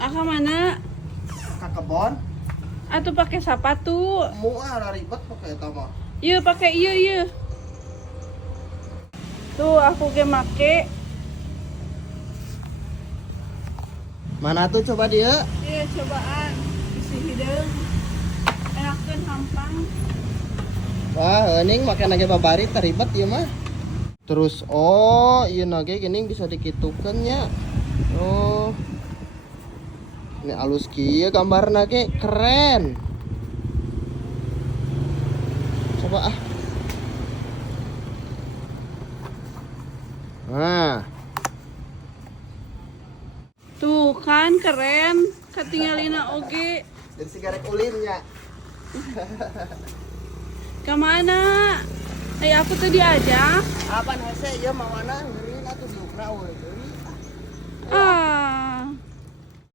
Aka mana? Ke kebon. Atau pakai sepatu? Muah ribet pakai eta mah. Iya pakai iya. Tuh aku ge make. Mana tuh coba dia? Iya cobaan. Isi hideung. Enakeun hampang. Wah, ening make nage babari teribet ieu mah. Terus oh, ieu nage geuning bisa dikitukeun nya. Oh. Ini alus kieu gambarna ge keren. Coba ah. Nah, Tuh kan keren. Katingalina oge. jadi sigaret ulinnya. Kemana? Ayo aku tuh diajak. Apa hese ieu mawana ngeureun atuh diukna we. Ah,